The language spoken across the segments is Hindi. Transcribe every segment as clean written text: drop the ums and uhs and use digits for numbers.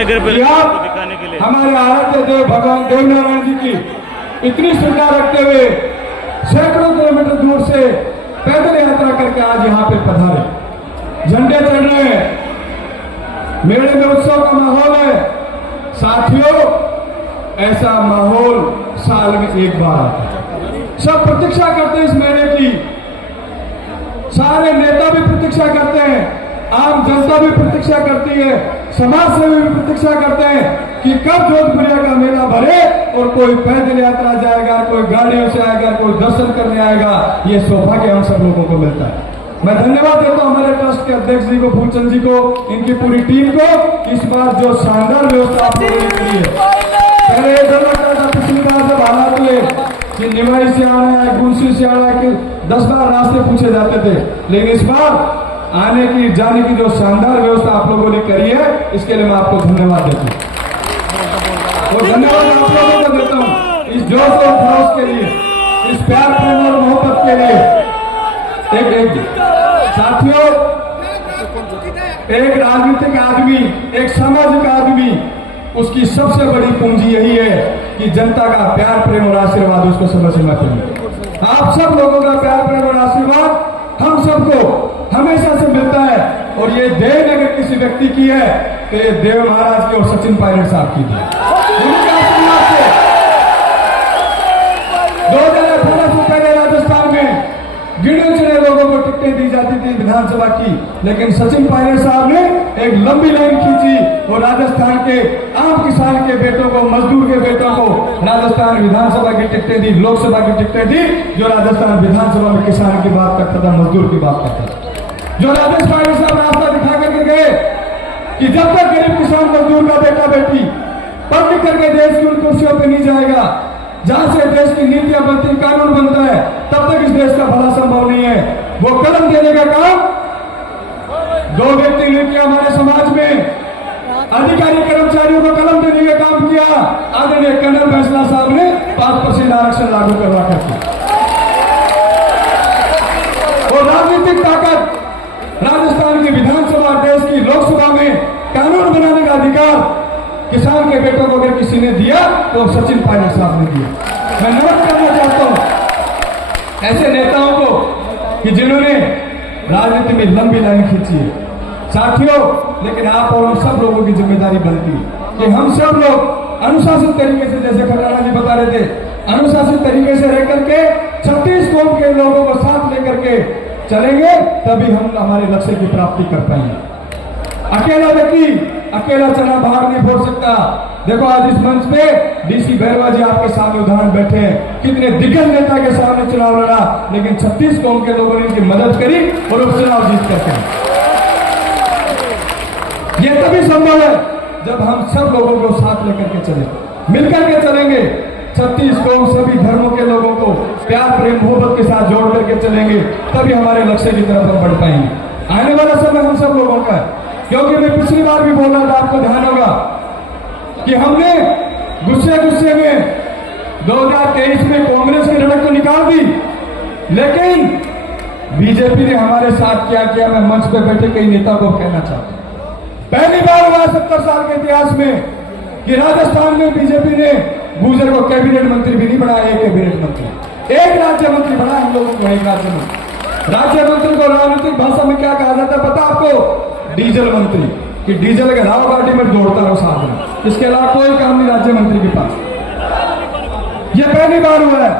टाइगर पे दिखाने के लिए हमारे आराध्य देव भगवान देवनारायण जी की इतनी श्रद्धा रखते हुए सैकड़ों किलोमीटर दूर से पैदल यात्रा करके आज यहाँ पे पधारे। झंडे चढ़ रहे हैं, मेले में उत्सव का माहौल है। साथियों, ऐसा माहौल साल में एक बार आता है। सब प्रतीक्षा करते हैं इस मेले की, सारे नेता भी प्रतीक्षा करते हैं, आम जनता भी प्रतीक्षा करती है, समाज सेवी भी प्रतीक्षा करते हैं कि कब जोधपुरिया का मेला भरे और कोई पैदल यात्रा जाएगा, कोई गाड़ियों से आएगा, कोई दर्शन करने आएगा। ये सौभाग्य हम सब लोगों को मिलता है। मैं धन्यवाद देता हूं हमारे ट्रस्ट के अध्यक्ष जी को, फूलचंद जी को, इनकी पूरी टीम को, इस बार जो शानदार व्यवस्था आप लोगों ने करी है। पहले ये डर लगता था पिछली बार जब हालात हुए कि निवाई से आना है, गुंसी से आना है, 10 बार रास्ते पूछे जाते थे, लेकिन इस बार आने की जाने की जो शानदार व्यवस्था आप लोगों ने करी है, इसके लिए मैं आपको धन्यवाद देता हूँ। और धन्यवाद आप लोगों को देता हूँ इस जोश और खरोश के लिए, इस प्यार प्रेम और मोहब्बत के लिए। एक साथियों, एक राजनीतिक आदमी, एक सामाजिक आदमी, उसकी सबसे बड़ी पूंजी यही है कि जनता का प्यार प्रेम और आशीर्वाद उसको समय समय पर मिले। आप सब लोगों का प्यार प्रेम और आशीर्वाद हम सबको हमेशा से मिलता है, और ये देन अगर किसी व्यक्ति की है तो ये देव महाराज की और सचिन पायलट साहब की है। 2018 से पहले राजस्थान में गिने चुने लोगों को टिकटें दी जाती थी विधानसभा की, लेकिन सचिन पायलट साहब ने एक लंबी लाइन खींची और राजस्थान के आम किसान के बेटों को, मजदूर के बेटों को राजस्थान विधानसभा की टिकटें दी, लोकसभा की टिकटें दी। जो राजस्थान विधानसभा में किसान की बात करता था, मजदूर की बात करता था। जो राजेश पायलट साहब रास्ता दिखा करके गए कि जब तक गरीब किसान मजदूर का बेटा बेटी पढ़ लिख करके देश की उन कुर्सियों पर नहीं जाएगा, जहां से देश की नीतियां बनती, कानून बनता है, तब तक इस देश का भला संभव नहीं है। वो कलम देने का काम 2 व्यक्ति ने किया हमारे समाज में, अधिकारी कर्मचारियों को कलम देने का काम किया आदरणीय कर्नल फैसला साहब ने 5% आरक्षण लागू करवा करके। और राजनीतिक ताकत, राजस्थान की विधानसभा, देश की लोकसभा में कानून बनाने का अधिकार किसान के बेटों को अगर किसी ने दिया तो सचिन पायलट साहब ने दिया। मैं नमन करना चाहता हूं ऐसे नेताओं को कि जिन्होंने राजनीति में लंबी लाइन खींची है। साथियों, लेकिन आप और हम सब लोगों की जिम्मेदारी बनती है कि हम सब लोग अनुशासित तरीके से, जैसे खराना जी बता रहे थे, अनुशासित तरीके से रह करके 36 कौम के लोगों को साथ लेकर के चलेंगे, तभी हम हमारे लक्ष्य की प्राप्ति कर पाएंगे। अकेला व्यक्ति अकेला चना बाहर नहीं फोड़ सकता। देखो आज इस मंच पे डीसी भैरवा जी आपके सामने उदाहरण बैठे हैं, कितने दिग्गज नेता के सामने चुनाव लड़ा, लेकिन 36 कौम के लोगों ने इनकी मदद करी और उपचुनाव जीत करके। यह तभी संभव है जब हम सब लोगों को साथ लेकर के चले, मिलकर के चलेंगे। 36 कौम, सभी धर्मों के लोगों को प्यार प्रेम मोहब्बत के साथ जोड़ करके चलेंगे, तभी हमारे लक्ष्य की तरफ हम बढ़ पाएंगे। आने वाला समय हम सब लोगों का है, क्योंकि मैं पिछली बार भी बोल रहा था, आपको ध्यान होगा कि हमने गुस्से में 2023 में कांग्रेस की लड़क को निकाल दी, लेकिन बीजेपी ने हमारे साथ क्या किया, मैं मंच पे बैठे कई नेता को कहना चाहता हूं। पहली बार हुआ 70 साल के इतिहास में कि राजस्थान में बीजेपी ने गुर्जर को कैबिनेट मंत्री भी नहीं बनाया, एक कैबिनेट मंत्री, एक राज्य मंत्री बनाया हम लोगों को, एक राज्य मंत्री। राज्य मंत्री को राजनीतिक भाषा में क्या कहा जाता है पता आपको? डीजल मंत्री, कि डीजल के राव गाड़ी में दौड़ता रहो साथ में, इसके अलावा कोई काम नहीं राज्य मंत्री के पास। यह पहली बार हुआ है,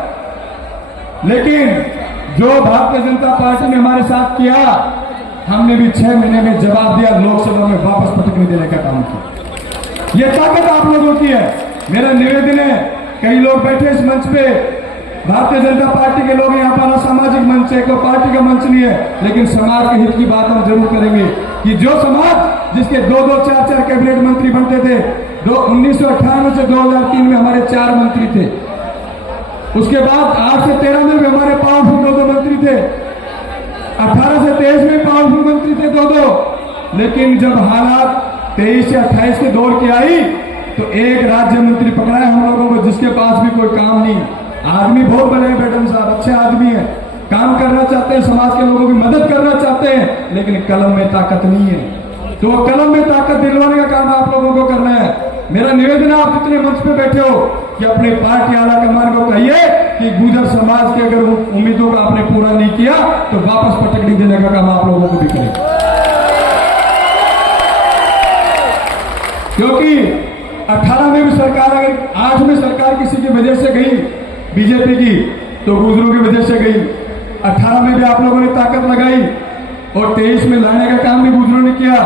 लेकिन जो भारतीय जनता पार्टी ने हमारे साथ किया, हमने भी 6 महीने में जवाब दिया, लोकसभा में वापस पटकने देने का काम किया। यह ताकत आप लोगों की है। मेरा निवेदन है, कई लोग बैठे इस मंच पे, भारतीय जनता पार्टी के लोग यहाँ पर सामाजिक मंच है, कोई पार्टी का मंच नहीं है, लेकिन समाज के हित की बात हम जरूर करेंगे कि जो समाज जिसके 2-2, 4-4 कैबिनेट मंत्री बनते थे, 1998 से 2003 में हमारे 4 मंत्री थे, उसके बाद 8 से 13 में भी हमारे पावरफुल 2-2 मंत्री थे, 18 से 23 में पावरफुल मंत्री थे 2-2, लेकिन जब हालात 23 से 28 के दौर की आई तो एक राज्य मंत्री पकड़ाया हम लोगों को, जिसके पास भी कोई काम नहीं। आदमी बहुत बने हैं मैडम साहब, अच्छे आदमी हैं, काम करना चाहते हैं, समाज के लोगों की मदद करना चाहते हैं, लेकिन कलम में ताकत नहीं है। तो कलम में ताकत दिलवाने का काम आप लोगों को करना है। आप जितने मंच पे बैठे हो कि अपने पार्टी आला कमान को कहिए कि गुर्जर समाज के अगर उम्मीदों का आपने पूरा नहीं किया तो वापस पटकनी देने का काम आप लोगों को भी करें। क्योंकि 18 में भी सरकार, अगर 8 में सरकार किसी की वजह से गई बीजेपी की, तो गुर्जरों की वजह से गई। 18 में भी आप लोगों ने ताकत लगाई और 23 में लाने का काम भी गुर्जरों ने किया,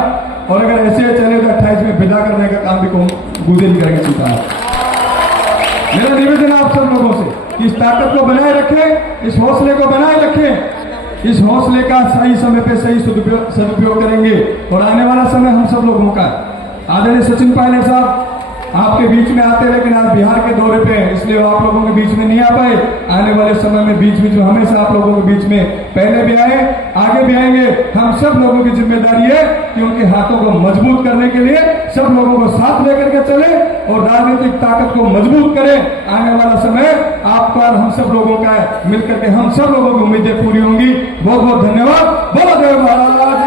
और अगर ऐसे चले तो 28 में विदा करने का काम भी गुर्जर ही करेंगे। सीता मेरा निवेदन है आप सब लोगों से कि इस ताकत को बनाए रखें, इस हौसले को बनाए रखें। इस हौसले का सही समय पे सही सदुपयोग करेंगे और आने वाला समय हम सब लोगों का। आदरणीय सचिन पायलट साहब आपके बीच में आते, लेकिन आज बिहार के दौरे पे हैं, इसलिए वो आप लोगों के बीच में नहीं आ पाए। आने वाले समय में बीच में जो हमेशा आप लोगों के बीच में पहले भी आए, आगे भी आएंगे। हम सब लोगों की जिम्मेदारी है कि उनके हाथों को मजबूत करने के लिए सब लोगों को साथ लेकर के चले और राजनीतिक ताकत को मजबूत करें। आने वाला समय आपका और हम सब लोगों का है, मिलकर के हम सब लोगों की उम्मीदें पूरी होंगी। बहुत बहुत धन्यवाद। बोलो जय महाराज।